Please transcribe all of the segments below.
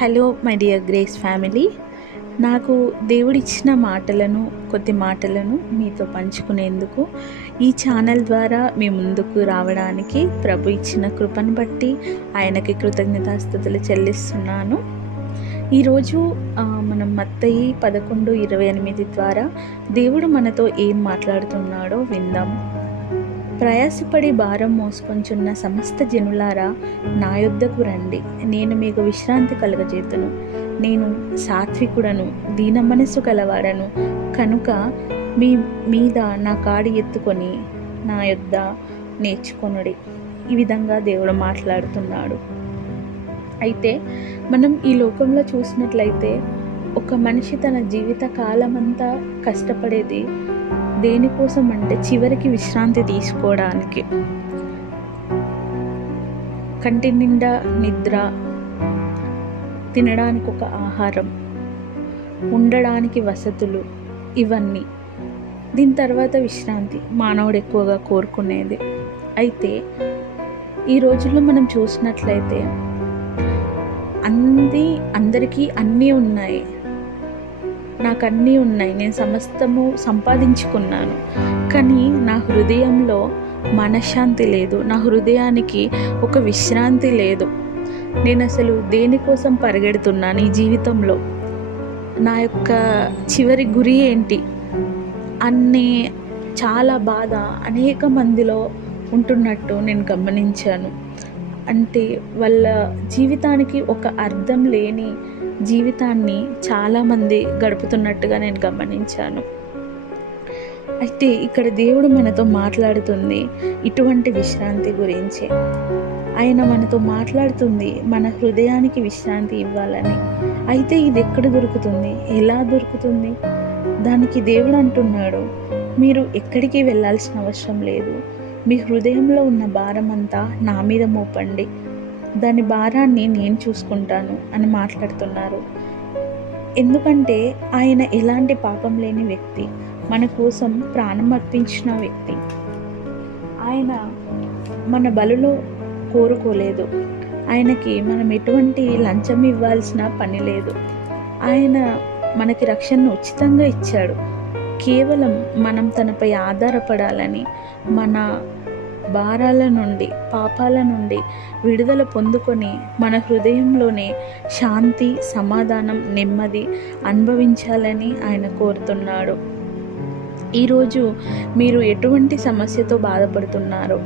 Hello my dear grace family. నాకు దేవుడిచ్చిన కొద్ది మాటలను మీతో పంచుకునేందుకు ఈ ఛానల్ ద్వారా మీ ముందుకు రావడానికి ప్రభు ఇచ్చిన కృపను బట్టి ఆయనకి కృతజ్ఞతాస్తుతులు చెల్లిస్తున్నాను. ఈరోజు మనం మత్తయి 11:28 ద్వారా దేవుడు మనతో ఏం మాట్లాడుతున్నాడో విందాం. ప్రయాసపడి భారం మోసుకొంచున్న సమస్త జనులారా నా యొద్దకు రండి, నేను మీకు విశ్రాంతి కలుగజేతును. నేను సాత్వికుడను, దీన మనస్సు కలవాడను కనుక మీ మీద నా కాడి ఎత్తుకొని నా యొద్ద నేర్చుకొనుడి. ఈ విధంగా దేవుడు మాట్లాడుతున్నాడు. అయితే మనం ఈ లోకంలో చూసినట్లయితే ఒక మనిషి తన జీవిత కాలమంతా కష్టపడేది దేనికోసం అంటే చివరికి విశ్రాంతి తీసుకోవడానికి. కంటి నిండా నిద్ర, తినడానికి ఒక ఆహారం, ఉండడానికి వసతులు, ఇవన్నీ. దీని తర్వాత విశ్రాంతి మానవుడు ఎక్కువగా కోరుకునేది. అయితే ఈ రోజుల్లో మనం చూసినట్లయితే అందరికీ అన్నీ ఉన్నాయి, నాకు అన్నీ ఉన్నాయి, నేను సమస్తము సంపాదించుకున్నాను, కానీ నా హృదయంలో మనశ్శాంతి లేదు, నా హృదయానికి ఒక విశ్రాంతి లేదు. నేను అసలు దేనికోసం పరిగెడుతున్నాను ఈ జీవితంలో, నా యొక్క చివరి గురి ఏంటి అనే చాలా బాధ అనేక మందిలో ఉంటున్నట్టు నేను గమనించాను. అంటే వాళ్ళ జీవితానికి ఒక అర్థం లేని జీవితాన్ని చాలామంది గడుపుతున్నట్టుగా నేను గమనించాను. అయితే ఇక్కడ దేవుడు మనతో మాట్లాడుతుంది ఇటువంటి విశ్రాంతి గురించి. ఆయన మనతో మాట్లాడుతుంది మన హృదయానికి విశ్రాంతి ఇవ్వాలని. అయితే ఇది ఎక్కడ దొరుకుతుంది, ఎలా దొరుకుతుంది? దానికి దేవుడు అంటున్నాడు, మీరు ఎక్కడికి వెళ్ళాల్సిన అవసరం లేదు, మీ హృదయంలో ఉన్న భారం అంతా నా మీద మోపండి, దాని భారాన్ని నేను చూసుకుంటాను అని మాట్లాడుతున్నారు. ఎందుకంటే ఆయన ఎలాంటి పాపం లేని వ్యక్తి, మన కోసం ప్రాణం అర్పించిన వ్యక్తి. ఆయన మన బలులో కోరుకోలేదు, ఆయనకి మనం ఎటువంటి లంచం ఇవ్వాల్సిన పని లేదు. ఆయన మనకి రక్షణను ఉచితంగా ఇచ్చాడు. కేవలం మనం తనపై ఆధారపడాలని, మన భారాల నుండి, పాపాల నుండి విడుదల పొందుకొని మన హృదయంలోనే శాంతి, సమాధానం, నెమ్మది అనుభవించాలని ఆయన కోరుతున్నాడు. ఈరోజు మీరు ఎటువంటి సమస్యతో బాధపడుతున్నారో,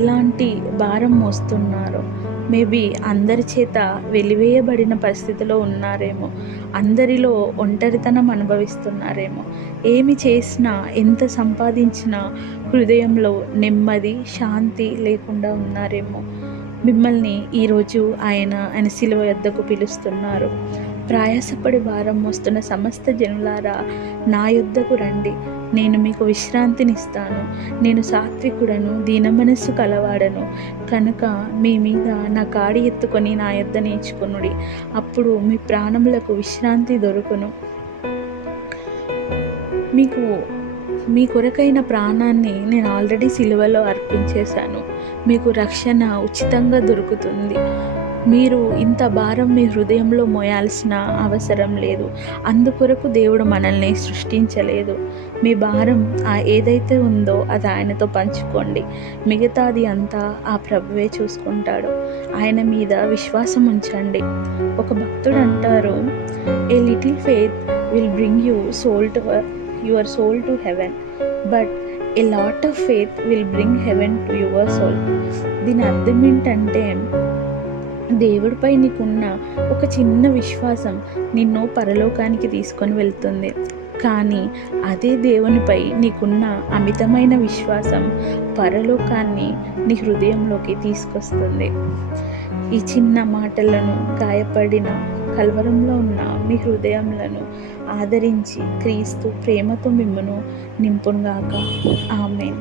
ఎలాంటి భారం మోస్తున్నారో, మేబీ అందరి చేత వెలివేయబడిన పరిస్థితిలో ఉన్నారేమో, అందరిలో ఒంటరితనం అనుభవిస్తున్నారేమో, ఏమి చేసినా ఎంత సంపాదించినా హృదయంలో నెమ్మది, శాంతి లేకుండా ఉన్నారేమో. మిమ్మల్ని ఈరోజు ఆయన శిలువ యొద్దకు పిలుస్తున్నారు. ప్రయాసపడి భారం మోస్తున్న సమస్త జనులారా నా యొద్దకు రండి, నేను మీకు విశ్రాంతినిస్తాను. నేను సాత్వికుడను, దీన మనస్సు కలవాడను కనుక మీ మీద నా కాడి ఎత్తుకొని నా యొద్ద నేర్చుకొనుడి, అప్పుడు మీ ప్రాణములకు విశ్రాంతి దొరుకును. మీ కొరకైన ప్రాణాన్ని నేను ఆల్రెడీ సిలువలో అర్పించేశాను. మీకు రక్షణ ఉచితంగా దొరుకుతుంది. మీరు ఇంత భారం మీ హృదయంలో మోయాల్సిన అవసరం లేదు. అందుకొరకు దేవుడు మనల్ని సృష్టించలేదు. మీ భారం ఏదైతే ఉందో అది ఆయనతో పంచుకోండి, మిగతాది అంతా ఆ ప్రభువే చూసుకుంటాడు. ఆయన మీద విశ్వాసం ఉంచండి. ఒక భక్తుడు అంటారు, a little faith will bring your soul to heaven, but a lot of faith will bring heaven to your soul. దీని అర్థం ఏంటంటే, దేవుడిపై నీకున్న ఒక చిన్న విశ్వాసం నిన్ను పరలోకానికి తీసుకొని వెళ్తుంది, కానీ అదే దేవునిపై నీకున్న అమితమైన విశ్వాసం పరలోకాన్ని నీ హృదయంలోకి తీసుకొస్తుంది. ఈ చిన్న మాటలను, గాయపడిన కలవరంలో ఉన్న మీ హృదయములను ఆదరించి క్రీస్తు ప్రేమతో మిమ్మును నింపునుగాక. ఆమేన్.